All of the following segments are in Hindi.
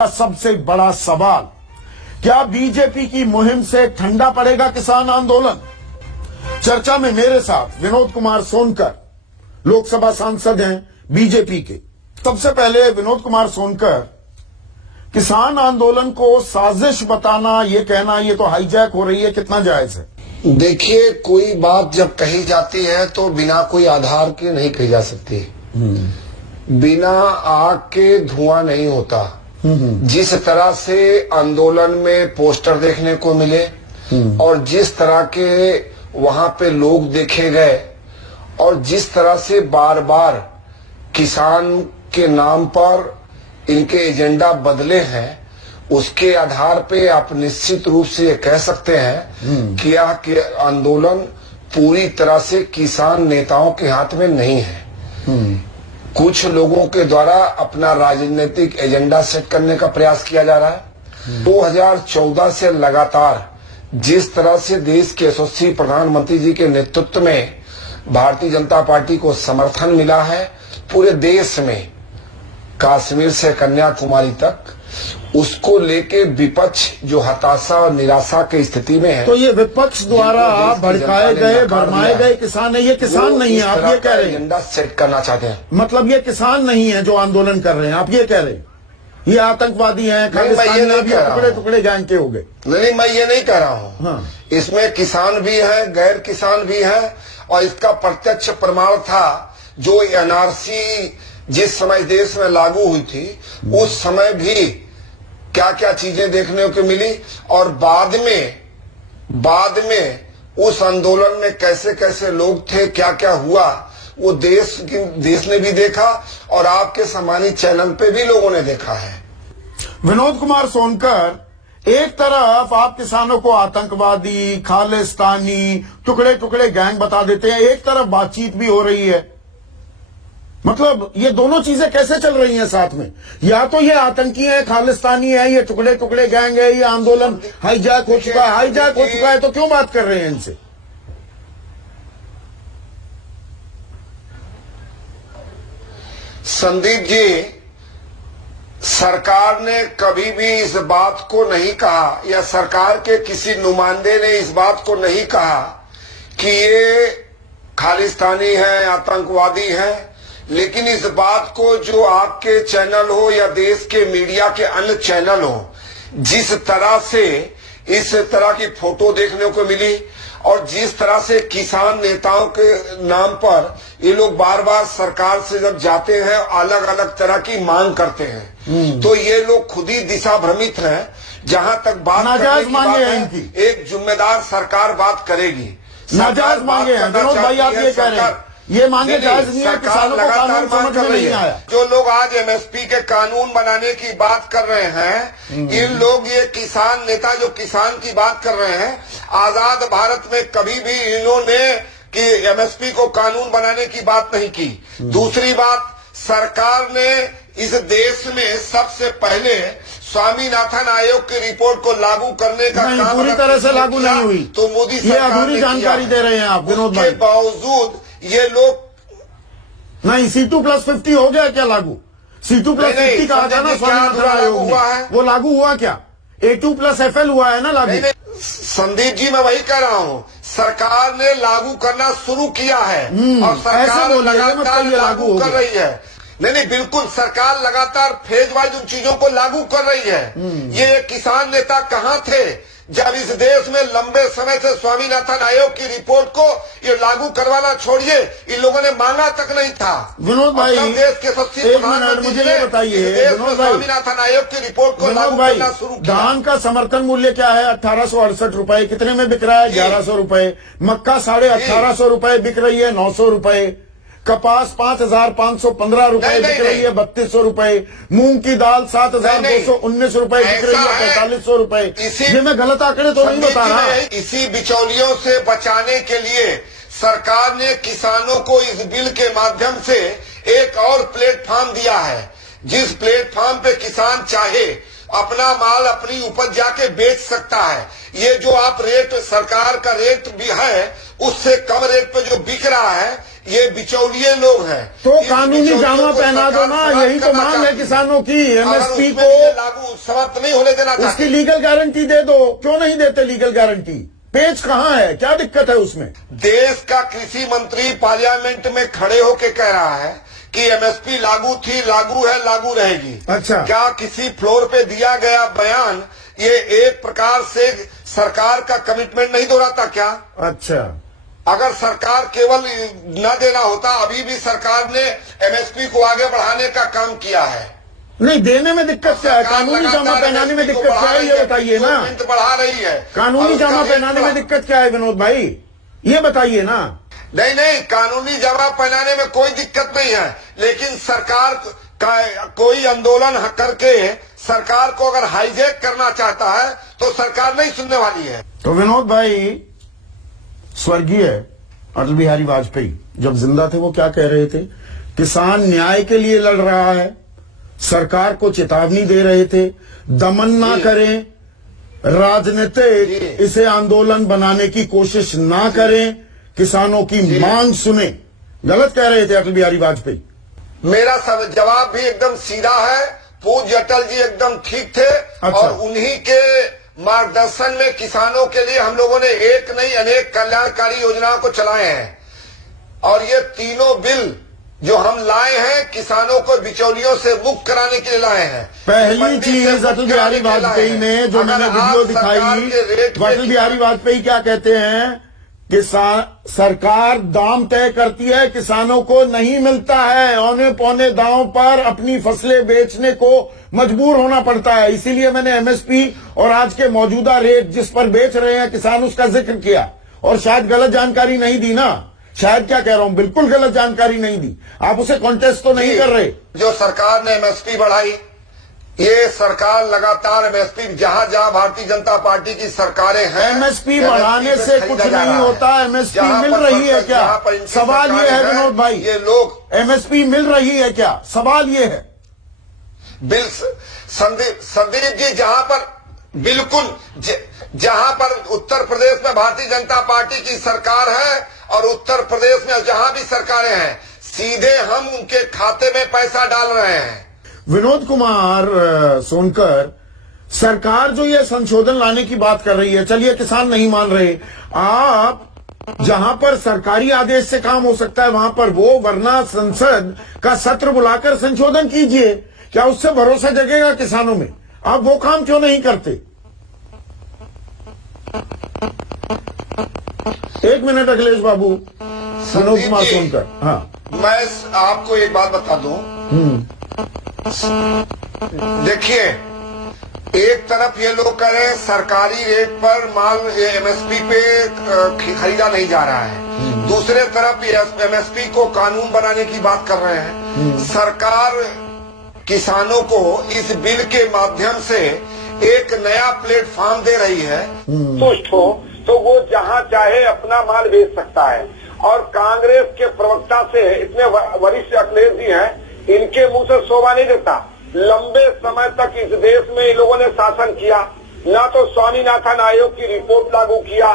सबसे बड़ा सवाल, क्या बीजेपी की मुहिम से ठंडा पड़ेगा किसान आंदोलन? चर्चा में मेरे साथ विनोद कुमार सोनकर, लोकसभा सांसद हैं बीजेपी के। सबसे पहले विनोद कुमार सोनकर, किसान आंदोलन को साजिश बताना, ये कहना ये तो हाईजैक हो रही है, कितना जायज है? देखिए, कोई बात जब कही जाती है तो बिना कोई आधार के नहीं कही जा सकती। बिना आग के धुआं नहीं होता। जिस तरह से आंदोलन में पोस्टर देखने को मिले और जिस तरह के वहां पे लोग देखे गए और जिस तरह से बार बार किसान के नाम पर इनके एजेंडा बदले हैं, उसके आधार पे आप निश्चित रूप से ये कह सकते हैं कि यह आंदोलन पूरी तरह से किसान नेताओं के हाथ में नहीं है। कुछ लोगों के द्वारा अपना राजनीतिक एजेंडा सेट करने का प्रयास किया जा रहा है। 2014 से लगातार जिस तरह से देश के यशस्वी प्रधानमंत्री जी के नेतृत्व में भारतीय जनता पार्टी को समर्थन मिला है, पूरे देश में कश्मीर से कन्याकुमारी तक, उसको लेके विपक्ष जो हताशा और निराशा की स्थिति में है। तो ये विपक्ष द्वारा भड़काए गए, भरमाए गए किसान है, ये किसान नहीं है, आप ये कह रहे हैं? एजेंडा सेट करना चाहते हैं। मतलब ये किसान नहीं है जो आंदोलन कर रहे हैं, आप ये कह रहे हैं? ये आतंकवादी हैं, टुकड़े टुकड़े गैंग के हो गए। नहीं, मैं ये नहीं कह रहा हूँ। हाँ। इसमें किसान भी है, गैर किसान भी है, और इसका प्रत्यक्ष प्रमाण था जो एनआरसी जिस समय देश में लागू हुई थी, उस समय भी क्या क्या चीजें देखने को मिली, और बाद में उस आंदोलन में कैसे कैसे लोग थे, क्या क्या हुआ, वो देश ने भी देखा और आपके सम्मानित चैनल पे भी लोगों ने देखा है। विनोद कुमार सोनकर, एक तरफ आप किसानों को आतंकवादी, खालिस्तानी, टुकड़े टुकड़े गैंग बता देते हैं, एक तरफ बातचीत भी हो रही है। मतलब ये दोनों चीजें कैसे चल रही हैं साथ में? या तो ये आतंकी है, खालिस्तानी है, ये टुकड़े टुकड़े गैंग है, ये आंदोलन हाईजैक हो चुका है। हाईजैक हो चुका है तो क्यों बात कर रहे हैं इनसे? संदीप जी, सरकार ने कभी भी इस बात को नहीं कहा, या सरकार के किसी नुमाइंदे ने इस बात को नहीं कहा कि ये खालिस्तानी है, आतंकवादी है। लेकिन इस बात को जो आपके चैनल हो या देश के मीडिया के अन्य चैनल हो, जिस तरह से इस तरह की फोटो देखने को मिली और जिस तरह से किसान नेताओं के नाम पर ये लोग बार बार सरकार से जब जाते हैं, अलग अलग तरह की मांग करते हैं, तो ये लोग खुद ही दिशा भ्रमित हैं। जहां तक बात करने की बात है, एक जिम्मेदार सरकार बात करेगी। नाजायज मांगे हैं विनोद भाई, आप ये कह रहे हैं? ये मांगे जायज नहीं है, किसानों को कानून समझ में नहीं आया। जो लोग आज एमएसपी के कानून बनाने की बात कर रहे हैं, इन लोग, ये किसान नेता जो किसान की बात कर रहे हैं, आजाद भारत में कभी भी इन्होंने कि एमएसपी को कानून बनाने की बात नहीं की। दूसरी बात, सरकार ने इस देश में सबसे पहले स्वामीनाथन आयोग की रिपोर्ट को लागू करने का काम पूरी तरह से लागू नहीं हुई, तो मोदी सरकार अधूरी जानकारी दे रहे हैं आप विनोद भाई। बावजूद ये लोग नहीं, C2+50 हो गया क्या लागू? C2+50 कहा था ना स्वामीनाथन आयोग ने, वो लागू हुआ क्या? A2+FL हुआ है ना लागू? संदीप जी, मैं वही कह रहा हूँ, सरकार ने लागू करना शुरू किया है और सरकार लगातार लागू कर रही है। नहीं, बिल्कुल, सरकार लगातार फेज वाइज उन चीजों को लागू कर रही है। ये किसान नेता कहाँ थे जब इस देश में लंबे समय से स्वामीनाथन आयोग की रिपोर्ट को ये लागू करवाना छोड़िए, इन लोगों ने मांगा तक नहीं था। विनोद भाई, देश के सबसे मुझे ये बताइए स्वामीनाथन आयोग की रिपोर्ट को लागू करना शुरू किया। धान का समर्थन मूल्य क्या है? 1868 रुपए। कितने में बिक रहा है? 1100 रुपए। मक्का 1850 रुपए बिक रही है, 900 रुपए। कपास 5515 रुपए बिक रही है, 3200 रुपए। मूंग की दाल 7219 रुपए बिक रही है, 4500 रुपए। ये मैं गलत आंकड़े तो नहीं बता रहा। इसी बिचौलियों से बचाने के लिए सरकार ने किसानों को इस बिल के माध्यम से एक और प्लेटफॉर्म दिया है, जिस प्लेटफॉर्म पे किसान चाहे अपना माल, अपनी उपज जाके बेच सकता है। ये जो आप रेट, सरकार का रेट भी है, उससे कम रेट पे जो बिक रहा है, ये बिचौलिए लोग हैं। तो इन कानूनी बिचौलियों जामा को पहना दो सरकार ना, समाप्त यही तो करना मांग है चाहती किसानों की। अगर एमएसपी उसमें को ये लागू समाप्त नहीं होने देना उसकी चाहती। लीगल गारंटी दे दो। क्यों नहीं देते लीगल गारंटी? पेच कहां है? क्या दिक्कत है उसमें? देश का कृषि मंत्री पार्लियामेंट में खड़े होकर कह रहा है कि एमएसपी लागू थी, लागू है, लागू रहेगी। अच्छा। क्या किसी फ्लोर पे दिया गया बयान ये एक प्रकार से सरकार का कमिटमेंट नहीं दोहराता क्या? अच्छा, अगर सरकार केवल न देना होता, अभी भी सरकार ने एमएसपी को आगे बढ़ाने का काम किया है। नहीं देने में दिक्कत क्या है? कानूनी जामा पहनाने में दिक्कत क्या है, ये बताइए ना। बढ़ा रही है कानूनी जामा पहनाने में दिक्कत क्या है विनोद भाई, ये बताइए ना। नहीं, कानूनी जमा पहनाने में कोई दिक्कत नहीं है, लेकिन सरकार का कोई आंदोलन करके सरकार को अगर हाईजैक करना चाहता है तो सरकार नहीं सुनने वाली है। तो विनोद भाई, स्वर्गीय अटल बिहारी वाजपेयी जब जिंदा थे वो क्या कह रहे थे? किसान न्याय के लिए लड़ रहा है, सरकार को चेतावनी दे रहे थे, दमन ना करें, राजनीतिक इसे आंदोलन बनाने की कोशिश ना करें, किसानों की मांग सुने। गलत कह रहे थे अटल बिहारी वाजपेयी। मेरा सब जवाब भी एकदम सीधा है। पूज्य अटल जी एकदम ठीक थे। अच्छा। और उन्हीं के मार्गदर्शन में किसानों के लिए हम लोगों ने एक नहीं अनेक कल्याणकारी योजनाओं को चलाए हैं। और ये तीनों बिल जो हम लाए हैं किसानों को बिचौलियों से मुक्त कराने के लिए लाए हैं। पहली चीज अटल बिहारी वाजपेयी ने जो मैंने वीडियो दिखाई, अटल बिहारी वाजपेयी क्या कहते हैं कि सरकार दाम तय करती है, किसानों को नहीं मिलता है, औने पौने दांव पर अपनी फसलें बेचने को मजबूर होना पड़ता है। इसीलिए मैंने एमएसपी और आज के मौजूदा रेट जिस पर बेच रहे हैं किसान उसका जिक्र किया। और शायद गलत जानकारी नहीं दी ना, शायद क्या कह रहा हूं, बिल्कुल गलत जानकारी नहीं दी। आप उसे कॉन्टेस्ट तो नहीं कर रहे। जो सरकार ने एमएसपी बढ़ाई, ये सरकार लगातार एमएसपी जहां जहां भारतीय जनता पार्टी की सरकारें हैं, एमएसपी बढ़ाने से कुछ नहीं होता। एमएसपी मिल रही है क्या? सवाल ये है विनोद भाई, ये लोग एमएसपी मिल रही है क्या? सवाल ये है। बिल संदीप जी, जहां पर बिल्कुल जहां पर उत्तर प्रदेश में भारतीय जनता पार्टी की सरकार है और उत्तर प्रदेश में जहां भी सरकारें हैं, सीधे हम उनके खाते में पैसा डाल रहे हैं। विनोद कुमार सोनकर, सरकार जो ये संशोधन लाने की बात कर रही है, चलिए किसान नहीं मान रहे, आप जहां पर सरकारी आदेश से काम हो सकता है वहां पर वो, वरना संसद का सत्र बुलाकर संशोधन कीजिए। क्या उससे भरोसा जगेगा किसानों में? आप वो काम क्यों नहीं करते? एक मिनट अखिलेश बाबू, विनोद कुमार सोनकर। हाँ, मैं आपको एक बात बता दूं। देखिए, एक तरफ ये लोग कह रहे हैं सरकारी रेट पर माल एमएसपी पे खरीदा नहीं जा रहा है, दूसरे तरफ एमएसपी को कानून बनाने की बात कर रहे हैं। सरकार किसानों को इस बिल के माध्यम से एक नया प्लेटफॉर्म दे रही है। तो वो जहां चाहे अपना माल बेच सकता है। और कांग्रेस के प्रवक्ता से, इतने वरिष्ठ अखिलेश जी हैं, इनके मुंह से शोभा नहीं देता। लंबे समय तक इस देश में इन लोगों ने शासन किया, ना तो स्वामीनाथन आयोग की रिपोर्ट लागू किया,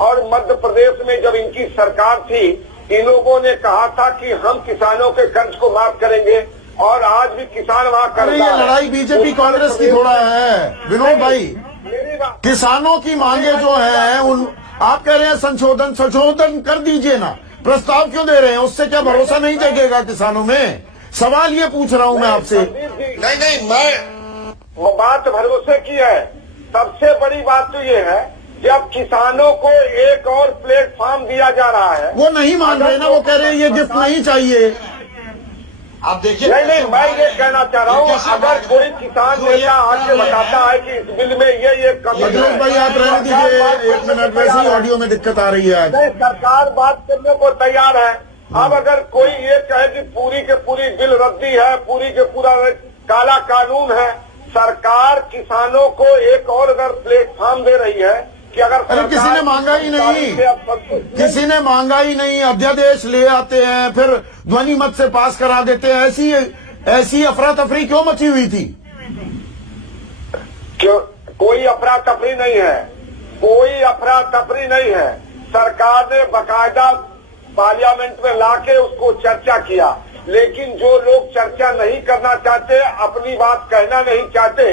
और मध्य प्रदेश में जब इनकी सरकार थी, इन लोगों ने कहा था कि हम किसानों के कर्ज को माफ करेंगे, और आज भी किसान वहां कर रहा है। लड़ाई बीजेपी कांग्रेस की थोड़ा है विनोद भाई। किसानों की मांगे जो है उन, आप कह रहे हैं संशोधन कर दीजिए ना, प्रस्ताव क्यों दे रहे हैं? उससे क्या भरोसा नहीं जगेगा किसानों में? सवाल ये पूछ रहा हूं मैं आपसे। नहीं, मैं बात भरोसे की है। सबसे बड़ी बात तो ये है, जब किसानों को एक और प्लेटफॉर्म दिया जा रहा है, वो नहीं मान रहे ना, वो कह रहे हैं ये गिफ्ट नहीं चाहिए। आप देखिए, नहीं, मैं ये कहना चाह रहा हूँ, अगर कोई किसान नेता आके बताता है कि इस बिल में ये कमी है, भाई आप रहने दीजिए एक मिनट, वैसे ही ऑडियो में दिक्कत आ रही है। नहीं, सरकार बात करने को तैयार है। अब अगर कोई ये कहे कि पूरी के पूरी बिल रद्दी है, पूरी के पूरा काला कानून है, सरकार किसानों को एक और अगर प्लेटफॉर्म दे रही है कि अगर किसी ने मांगा ही नहीं, किसी ने मांगा ही नहीं, अध्यादेश ले आते हैं फिर ध्वनि मत से पास करा देते हैं, ऐसी अफरा तफरी क्यों मची हुई थी? कोई अफरा तफरी नहीं है, कोई अफरा तफरी नहीं है। सरकार ने बाकायदा पार्लियामेंट में लाके उसको चर्चा किया, लेकिन जो लोग चर्चा नहीं करना चाहते, अपनी बात कहना नहीं चाहते,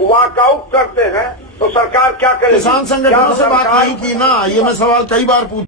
वॉकआउट करते हैं, तो सरकार क्या करेगी? किसान संगठनों से बात नहीं की ना, ये मैं सवाल कई बार पूछ